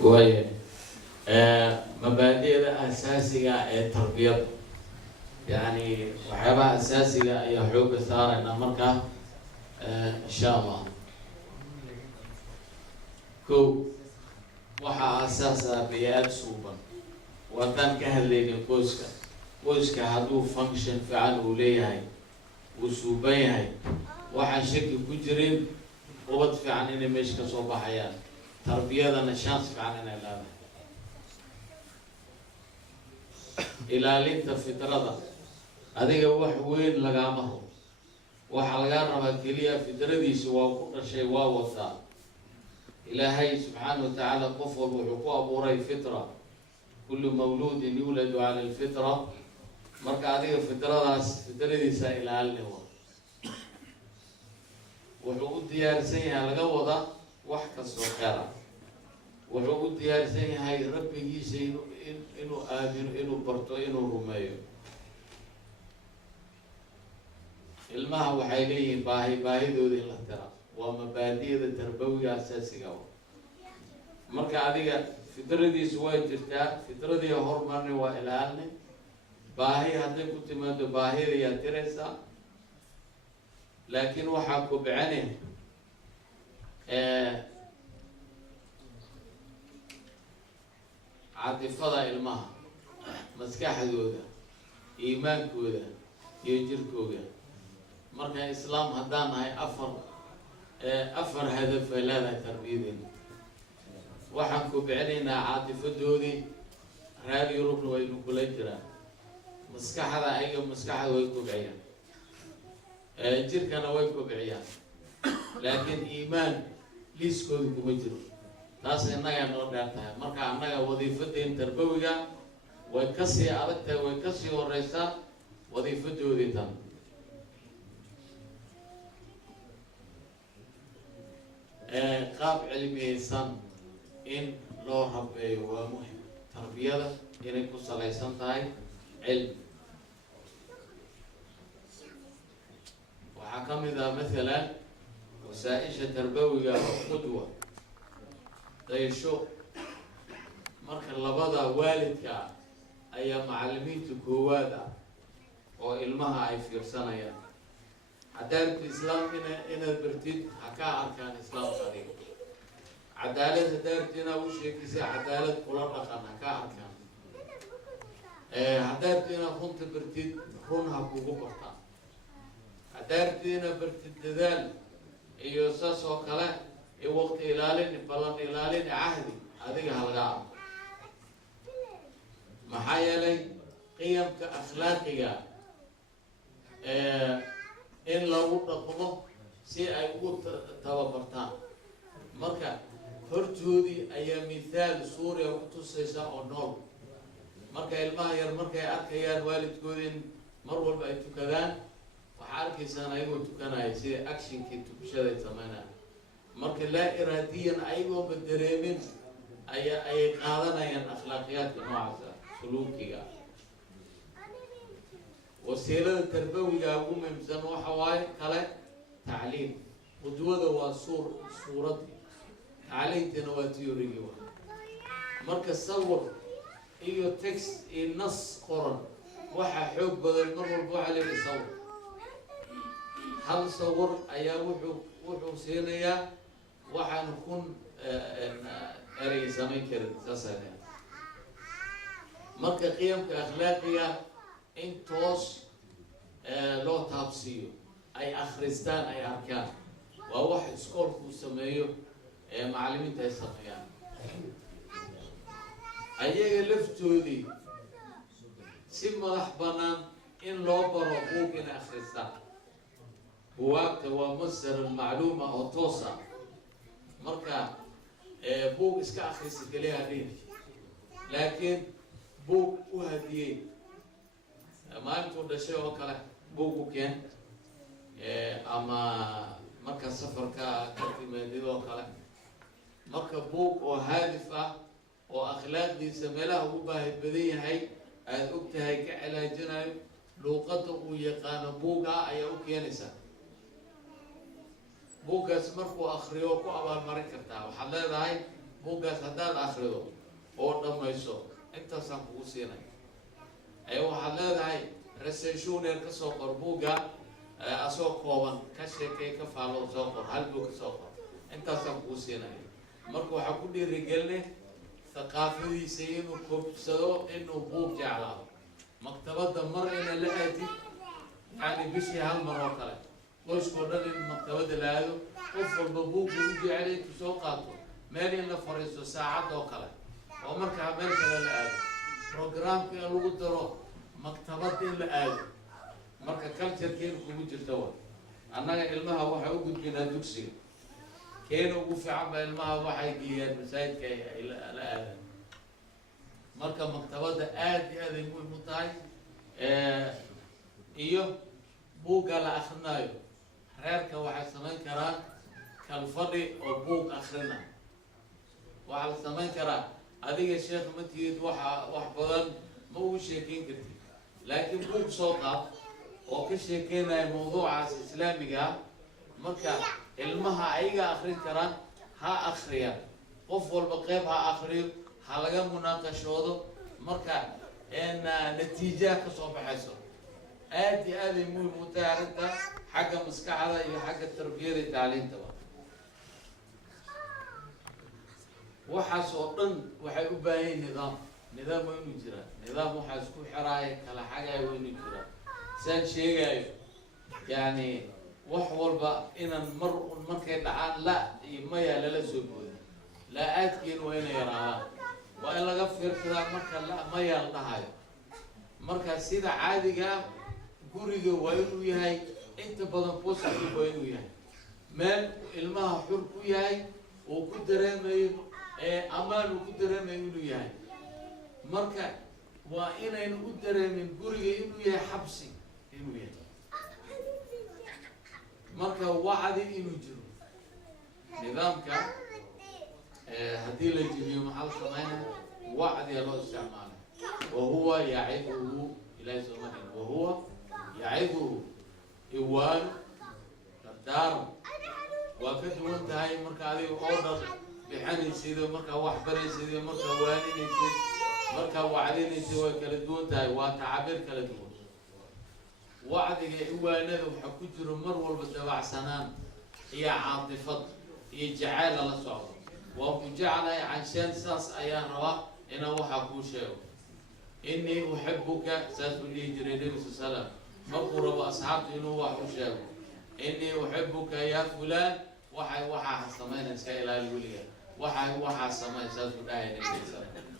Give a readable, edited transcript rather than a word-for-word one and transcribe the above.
وهي مبادئ أساسية التربية يعني وحبا أساسية يحوق الثار إن أمريكا إن شاء الله كو وحا أساسا بيئات صوبا وطن كهلين كوسكا هادو فانكشن فعال وليهاي وصوبيهاي وحا شكل كجرين وبد فعال إني ميشكا صوبا حياة تربية نشانس فعال إني لا ilaalinta fitrada adiga wax weyn laga maro waxa laga rabaa kaliya fitradiisu waa ku dhashay waa wata ilaahay subhanahu wa ta'ala qof walba wuxuu ku abuuray fitra kullu mawludin yuladu ala alfitra marka adiga fitradiisa ilaalin wuxuu u diyaarsan yahay laga wada wax ka soo qara wuxuu u diyaarsan yahay rabbigiisa inuu aamino inuu barto inuu rumeeyo ilmaha waxay leeyihiin baahidooda in la tira waa mabaadi'da tarbawiga asaasiga ah marka adiga fitradiisu way jirtaa fitradii hormarni waa ilaalin baahi hadday ku timaado baahida yaa tiraysa laakiin waxaa ku bixinay عاطفة المها مسكاح جودا إيمان جودا يجر جودا مركا إسلام هدان هاي أفر هدف لا تربية وحنكو بعلينا عاطفة دودي رادي يروح وينو كليترا مسكاح هذا أيوة مسكاح ويكو بعيان جر كان ويكو بعيان لكن إيمان ليس كودكو مجرو taas inaga noo dhaartahay marka anaga wadiifadeen tarbawiga way ka sii adagtahay way ka sii horeysaa wadiifadoodii tan qaab cilmiyeysan in loo rabeeyo waa muhim tarbiyada inay ku salaysan tahay cilmi waxaa ka mid ah maalan wasaaisha tarbawiga qudwa daysho marka labada waalidka ayaa macallimiinta koowaad ah oo ilmaha ay fiirsanayaan cadaalad islaamka inaad bartid ha ka arkaan islaamka adiga cadaalad hadaartina u sheekaysa cadaalad kula dhaqan ha ka arkaan hadaartina runta bartid run ha kugu bartaan hadaartina bartid dadaal iyo saas oo kale وقت إلالين بلان إلالين عهدي هذه هالغاء محايا لي قيم كأخلاقية إن لو تقضوا سي أي وقت توابرتان مركا هرتودي أي مثال سوريا وقت السيساء ونول مركا الماهر مركا أكيان والد كودين مرول بأيتو كذان وحاركي سانا يقول تكنا يسي أكشن كي تكشدي تمانا marka laa iraadiyan ayagoo badareemin ay qaadanayaan akhlaaqiyadka noocaas suluukiga wasiilada tarbawiga ugu muhiimsan waxa waaye kale tacliim qudwada waa suuradii tacliimtana waa theory-gi marka sawir iyo text iyo nas qoran waxa xoog badan mar walba waxa leeyahay sawir hal sawir ayaa wuxuu siinayaa waxaan kun erey samayn karin saasana marka qiyamka akhlaaqiga in toos loo taabsiiyo ay akhristaan ay arkaan waa wax iskoolku sameeyo macallimiinta ay sameeyaan ayaga laftoodii si madax bannaan in loo baro buug in akhristaan buwaagta waa masdar macluuma oo toosa marka buug iska akhrisi kaliya hadhiin laakiin buug u hadiyey maalintuu dhashay oo kale buug u keen ama marka safarka ka timaadid oo kale marka buug oo haadif ah oo akhlaaqdiisa meelaha ugu baahi badan yahay aada og tahay ka cilaajinayo luuqadda uu yaqaano buuga ayaa u keenaysaa buuggaas markuu akhriyo ku abaalmarin kartaa waxaad leedahay buuggaas haddaad akhrido oo dhammayso intaasaan kugu siinay waxaad leedahay recensioner ka soo qor buugga asoo kooban ka sheekay ka faalo soo qor hal buug ka soo qor intaasaan kugu siinay marka waxaa ku dhiirigelinay ثقافيسي إنه كوبسدو إنه بوك جعله مكتبة دمر إلى لقيتي يعني بشي هالمرة كله وش قلنا المكتبة دلالو قفل ببوك ويجي عليه تسوقاته مالي إلا فريسو ساعات وكله ومرك عمل كله لقاله برنامج في الوقت درو مكتبة إلا قاله مرك كلتر كيف كوجي توا أنا علمها واحد وجود بين دوكسي كانوا وفي عم علمها واحد جيان مسايد كي لا مركب مكتبة آدي هذا يقول مطاي إيوه بوق على آخرنايو حرارك واحد سمين كران كالفضي أو بوق آخرنا واحد سمين كران هذه الشيخ متيد واحد بدن مو شيكين كتير لكن بوق صوتها وكشيكين موضوع إسلامي جا مركب علمها أيها آخرين كران ها آخريا قفل بقيب ها آخرين حلقة مناقشة مركا إن نتيجة كصوب حسن آدي مو متعرضة حاجة مسكعة هي حاجة تربية التعليم تبع وحصوتن وحيبين نظام وين يجرى نظام وحاسكو حرايك على حاجة وين يجرى سان شيء يعني وحول بقى إن المركا يدعان لا يميا لا سوبون لا أتكين وين يراها وإلا غفير كذا مركا لا ما يلقاها مركا سيدا عادي جا قريجو وينو يهاي أنت بدن بوسك وينو يهاي مال الماء حر كويهاي وكدرة ما أمان وكدرة ما ينو يهاي مركا وإنا إنو كدرة من قريجو إنو يهاي حبسي إنو يهاي مركا وعدي إنو جرو نظامك هدي لجميع محل سمعنا وعد يلو استعماله وهو يعيبه إلى سمعنا وهو يعيبه إيوان الدار وكد وانت هاي مركا عليه أوردر بحني سيدي مركا وحبري سيدي مركا واني سيدي مركا وعدين سيدي كالدون تاي وتعبير كالدون وعد إيوان هذا وحكجر مرول بالتبع سنان هي عاطفة هي جعالة للصعود وجعل عشان ساس أيان روا إنه وحكو شيء إني أحبك ساس اللي يجري النبي صلى الله عليه وسلم مقرب أصحابه إنه وحكو شيء إني أحبك يا فلان وحي حسمين سائل الولية وحي حسمين ساس النبي صلى الله عليه وسلم